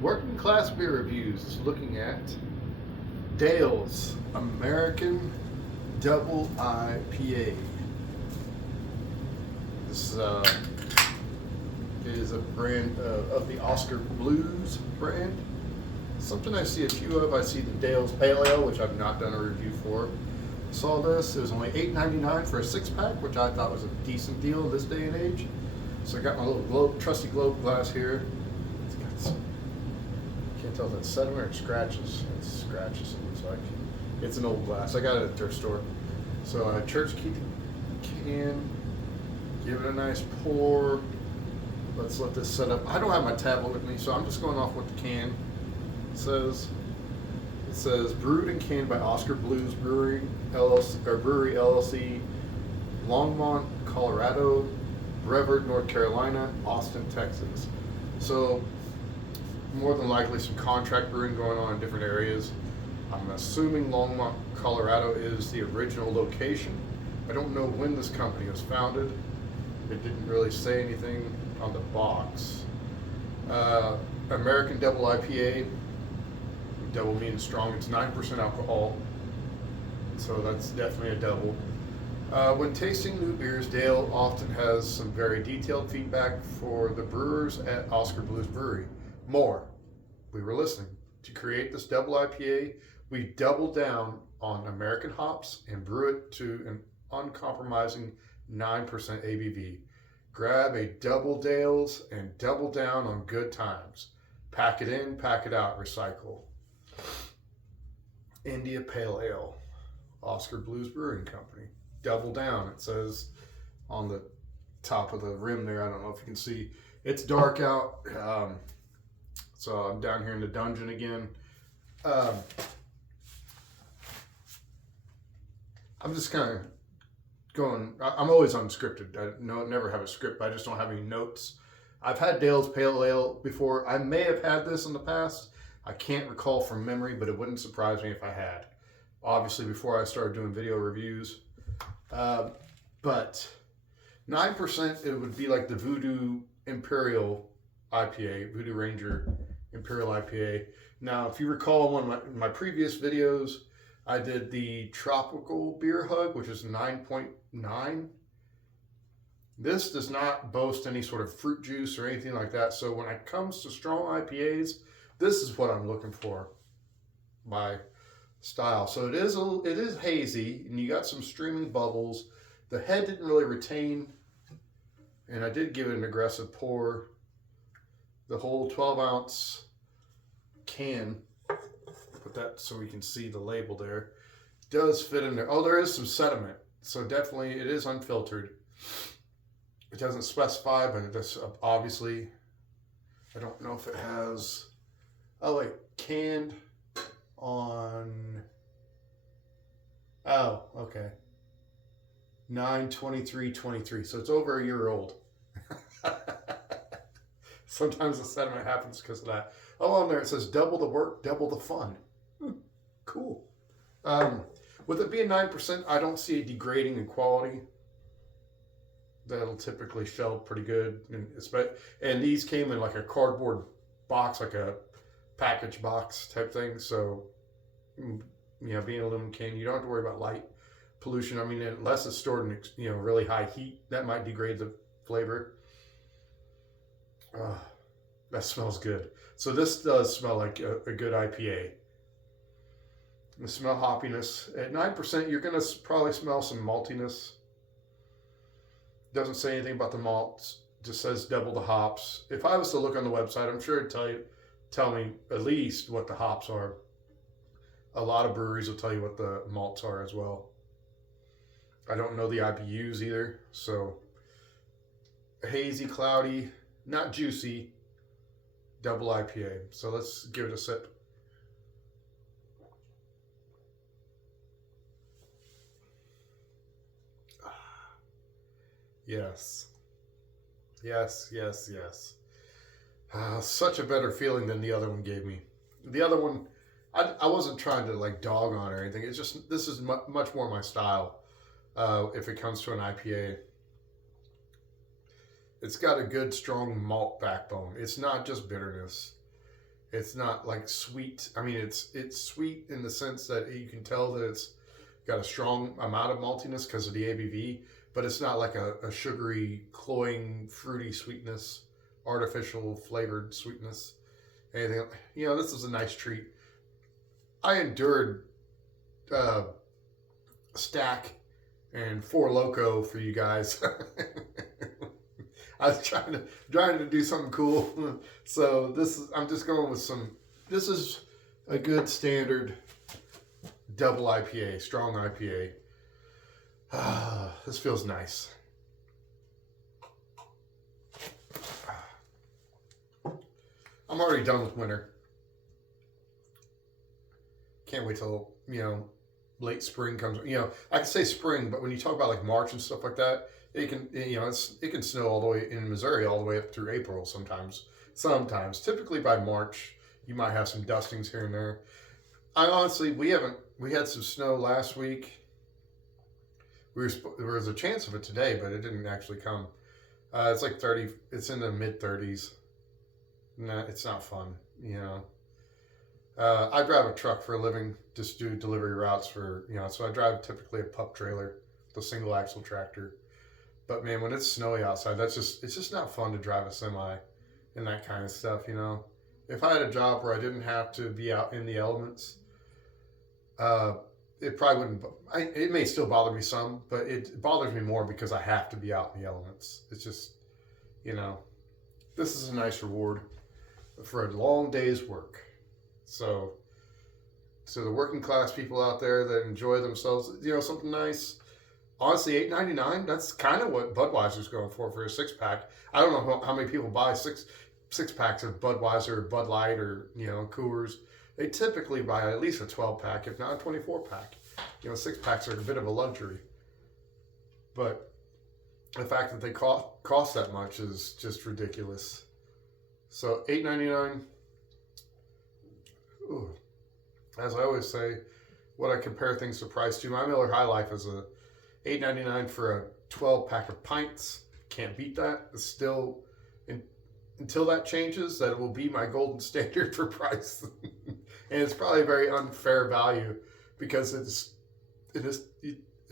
Working Class Beer Reviews is looking at Dale's American Double IPA. This is a brand of the Oskar Blues brand. Something I see a few of. I see the Dale's Pale Ale, which I've not done a review for. Saw this. It was only $8.99 for a 6-pack, which I thought was a decent deal in this day and age. So I got my little trusty globe glass here. It's got some, can't tell if that's sediment or scratches. It's scratches, it looks like. It's an old glass. I got it at the thrift store. So church key can, give it a nice pour. Let's let this set up. I don't have my tablet with me, so I'm just going off what the can says. It says brewed and canned by Oskar Blues Brewery LLC, Longmont, Colorado, Brevard, North Carolina, Austin, Texas. So more than likely some contract brewing going on in different areas. I'm assuming Longmont, Colorado is the original location. I don't know when this company was founded. It didn't really say anything on the box. American Double IPA. Double means strong. It's 9% alcohol, so that's definitely a double. When tasting new beers, Dale often has some very detailed feedback for the brewers at Oskar Blues Brewery. We were listening. To create this double IPA, we doubled down on American hops and brew it to an uncompromising 9% ABV. Grab a double Dale's and double down on good times. Pack it in, pack it out, recycle. India Pale Ale, Oskar Blues Brewing Company. Double down, it says on the top of the rim there. I don't know if you can see. It's dark out, so I'm down here in the dungeon again. I'm just kind of going. I'm always unscripted. I never have a script. I just don't have any notes. I've had Dale's Pale Ale before. I may have had this in the past. I can't recall from memory, but it wouldn't surprise me if I had. Obviously, before I started doing video reviews. But 9%, it would be like the Voodoo Imperial IPA, Voodoo Ranger Imperial IPA. Now, if you recall one of my previous videos, I did the Tropical Beer Hug, which is 9.9. This does not boast any sort of fruit juice or anything like that. So when it comes to strong IPAs, this is what I'm looking for by style. So it is hazy, and you got some streaming bubbles. The head didn't really retain, and I did give it an aggressive pour. The whole 12-ounce can, put that so we can see the label there, does fit in there. Oh, there is some sediment, so definitely it is unfiltered. It doesn't specify, but it's obviously, I don't know if it has. Oh wait, canned on, oh, okay. 9/23/23, so it's over a year old. Sometimes the sediment happens because of that. Oh, on there it says double the work, double the fun. Cool. With it being 9%, I don't see it degrading in quality. That'll typically shelf pretty good. And these came in like a cardboard box, like a package box type thing. So, being a aluminum can, you don't have to worry about light pollution. I mean, unless it's stored in really high heat, that might degrade the flavor. That smells good. So this does smell like a good IPA. The smell hoppiness at 9%. You're gonna probably smell some maltiness. Doesn't say anything about the malts. Just says double the hops. If I was to look on the website, I'm sure it'd tell me at least what the hops are. A lot of breweries will tell you what the malts are as well. I don't know the IBUs either. So hazy, cloudy, not juicy, double IPA. So let's give it a sip. Yes. Yes, yes, yes. Such a better feeling than the other one gave me. The other one, I wasn't trying to like dog on or anything. It's just, this is much more my style if it comes to an IPA. It's got a good, strong malt backbone. It's not just bitterness. It's not like sweet. I mean, it's sweet in the sense that you can tell that it's got a strong amount of maltiness because of the ABV, but it's not like a sugary, cloying, fruity sweetness, artificial flavored sweetness. Anything, this is a nice treat. I endured Stack and Four Loko for you guys. I was trying to do something cool. So I'm just going with this is a good standard double IPA, strong IPA. This feels nice. I'm already done with winter. Can't wait till, late spring comes. I can say spring, but when you talk about like March and stuff like that, it can, it can snow all the way in Missouri all the way up through April sometimes. Typically by March, you might have some dustings here and there. We had some snow last week. There was a chance of it today, but it didn't actually come. It's like 30, it's in the mid 30s. Nah, it's not fun, I drive a truck for a living, just do delivery routes for, so I drive typically a pup trailer, the single axle tractor. But man, when it's snowy outside, it's just not fun to drive a semi and that kind of stuff, If I had a job where I didn't have to be out in the elements, it probably wouldn't, it may still bother me some, but it bothers me more because I have to be out in the elements. It's just, this is a nice reward for a long day's work. So the working class people out there that enjoy themselves, something nice. Honestly, $8.99, that's kind of what Budweiser's going for a 6-pack. I don't know how many people buy six packs of Budweiser, Bud Light, or, Coors. They typically buy at least a 12-pack, if not a 24-pack. 6-packs are a bit of a luxury. But the fact that they cost that much is just ridiculous. So $8.99. Ooh. As I always say, what I compare things to price to, my Miller High Life is a $8.99 for a 12-pack of pints. Can't beat that. It's still, until that changes, that will be my golden standard for price. And it's probably a very unfair value because it's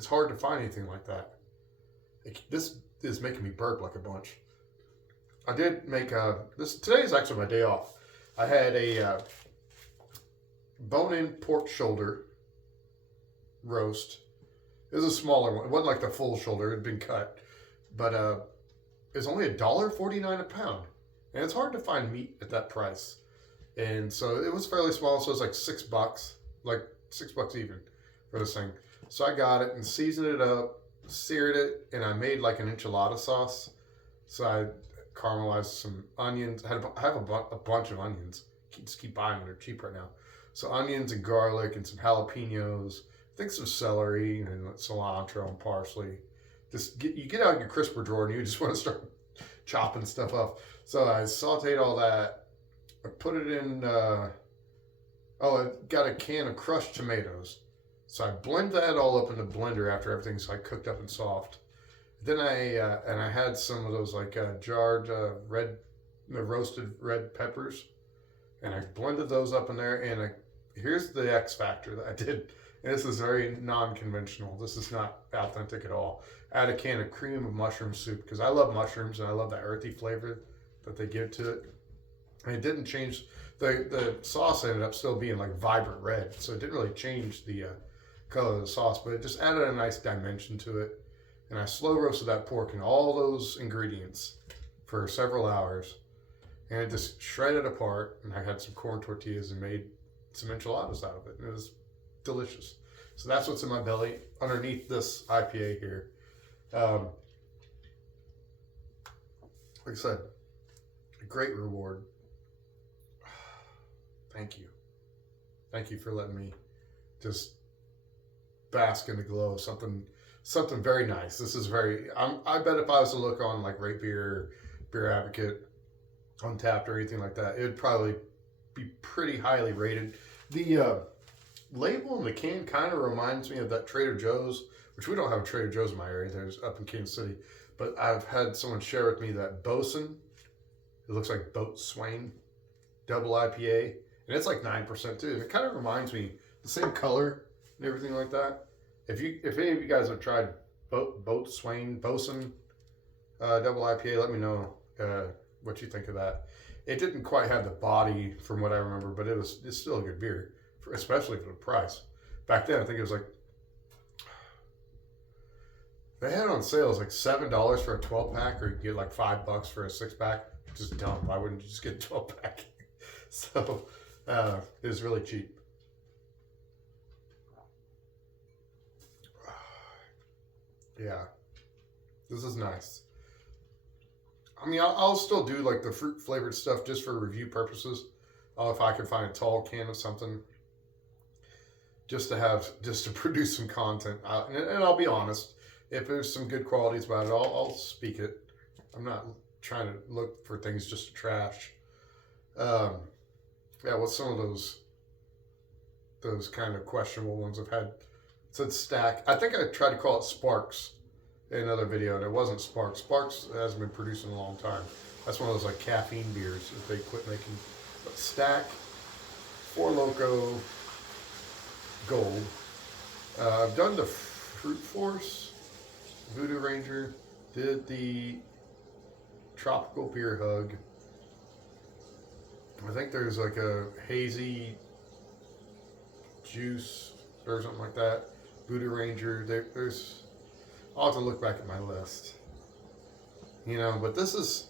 hard to find anything like that. This is making me burp like a bunch. I did make today is actually my day off. I had a bone-in pork shoulder roast. It was a smaller one. It wasn't like the full shoulder. It had been cut. But it was only $1.49 a pound. And it's hard to find meat at that price. And so it was fairly small. So it was like $6. Like $6 even for this thing. So I got it and seasoned it up, seared it, and I made like an enchilada sauce. So I caramelized some onions. I have a bunch of onions. Just keep buying them. They're cheap right now. So onions and garlic and some jalapenos. I think some celery and cilantro and parsley. You get out your crisper drawer and you just want to start chopping stuff up. So I sauteed all that. I put it in. I got a can of crushed tomatoes. So I blend that all up in the blender after everything's like cooked up and soft. Then I had some of those like jarred roasted red peppers, and I blended those up in there. And here's the X factor that I did. And this is very non-conventional. This is not authentic at all. I had a can of cream of mushroom soup because I love mushrooms and I love that earthy flavor that they give to it. And it didn't change. The sauce ended up still being like vibrant red, so it didn't really change the color of the sauce, but it just added a nice dimension to it. And I slow roasted that pork and all those ingredients for several hours. And it just shredded apart. And I had some corn tortillas and made some enchiladas out of it. And it was delicious. So that's what's in my belly underneath this IPA here. Like I said, a great reward. Thank you. Thank you for letting me just bask in the glow of something very nice. This is I bet if I was to look on like Rate Beer, Beer Advocate, Untapped, or anything like that, it would probably be pretty highly rated. The label on the can kind of reminds me of that Trader Joe's, which we don't have a Trader Joe's in my area. There's up in Kansas City, but I've had someone share with me that Bosun. It looks like boat swain. Double IPA, and it's like 9% too. And it kind of reminds me the same color and everything like that. If any of you guys have tried Bosun Double IPA, let me know what you think of that. It didn't quite have the body from what I remember, but it's still a good beer, especially for the price. Back then, I think it was like they had it on sales like $7 for a 12-pack, or you get like $5 for a 6-pack. Just dumb. Why wouldn't you just get a 12-pack? So it was really cheap. Yeah, this is nice. I mean, I'll still do like the fruit flavored stuff just for review purposes. If I can find a tall can of something, just to produce some content. And I'll be honest, if there's some good qualities about it, I'll speak it. I'm not trying to look for things just to trash. Yeah, what's some of those kind of questionable ones I've had? It said Stack. I think I tried to call it Sparks in another video, and it wasn't Sparks. Sparks hasn't been produced in a long time. That's one of those like caffeine beers that they quit making. But Stack, Four Loko, Gold. I've done the Fruit Force, Voodoo Ranger, did the Tropical Beer Hug. I think there's like a hazy juice or something like that. Voodoo Ranger. There's. I'll have to look back at my list. You know, but this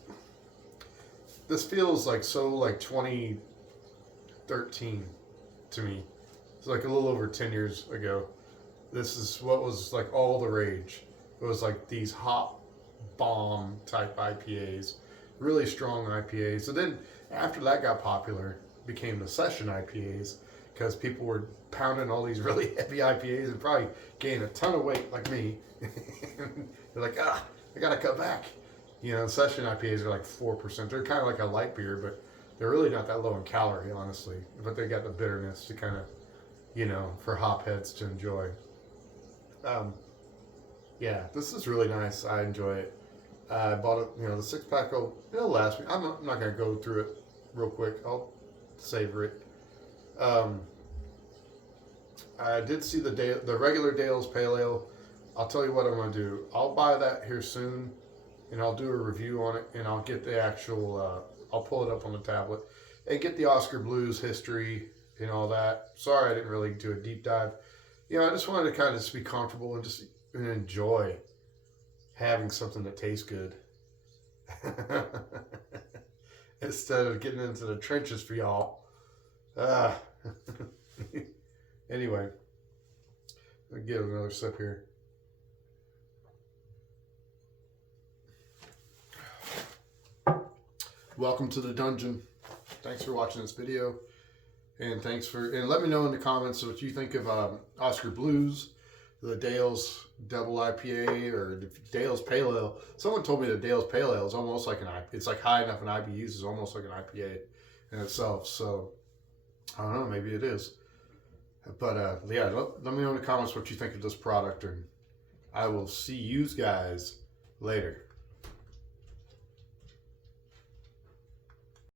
feels like so like 2013 to me. It's like a little over 10 years ago. This is what was like all the rage. It was like these hop bomb type IPAs, really strong IPAs. And then after that got popular, became the session IPAs, because people were pounding all these really heavy IPAs and probably gained a ton of weight like me. They're like, I gotta cut back. You know, session IPAs are like 4%. They're kind of like a light beer, but they're really not that low in calorie, honestly. But they got the bitterness to kind of, you know, for hop heads to enjoy. Yeah, this is really nice. I enjoy it. I bought it, you know, the 6-pack. It'll last me. I'm not gonna go through it real quick. I'll savor it. I did see the regular Dale's Pale Ale. I'll tell you what I'm going to do. I'll buy that here soon, and I'll do a review on it, and I'll get the actual, I'll pull it up on the tablet, and get the Oskar Blues history and all that. Sorry I didn't really do a deep dive. You know, I just wanted to kind of just be comfortable and just enjoy having something that tastes good. Instead of getting into the trenches for y'all. Anyway, I'll give it another sip here. Welcome to the dungeon. Thanks for watching this video, and let me know in the comments what you think of Oskar Blues, the Dale's Double IPA, or the Dale's Pale Ale. Someone told me that Dale's Pale Ale is almost like an IPA. It's like high enough in IBUs, is almost like an IPA in itself. So I don't know, maybe it is. But yeah, let me know in the comments what you think of this product, and I will see you guys later.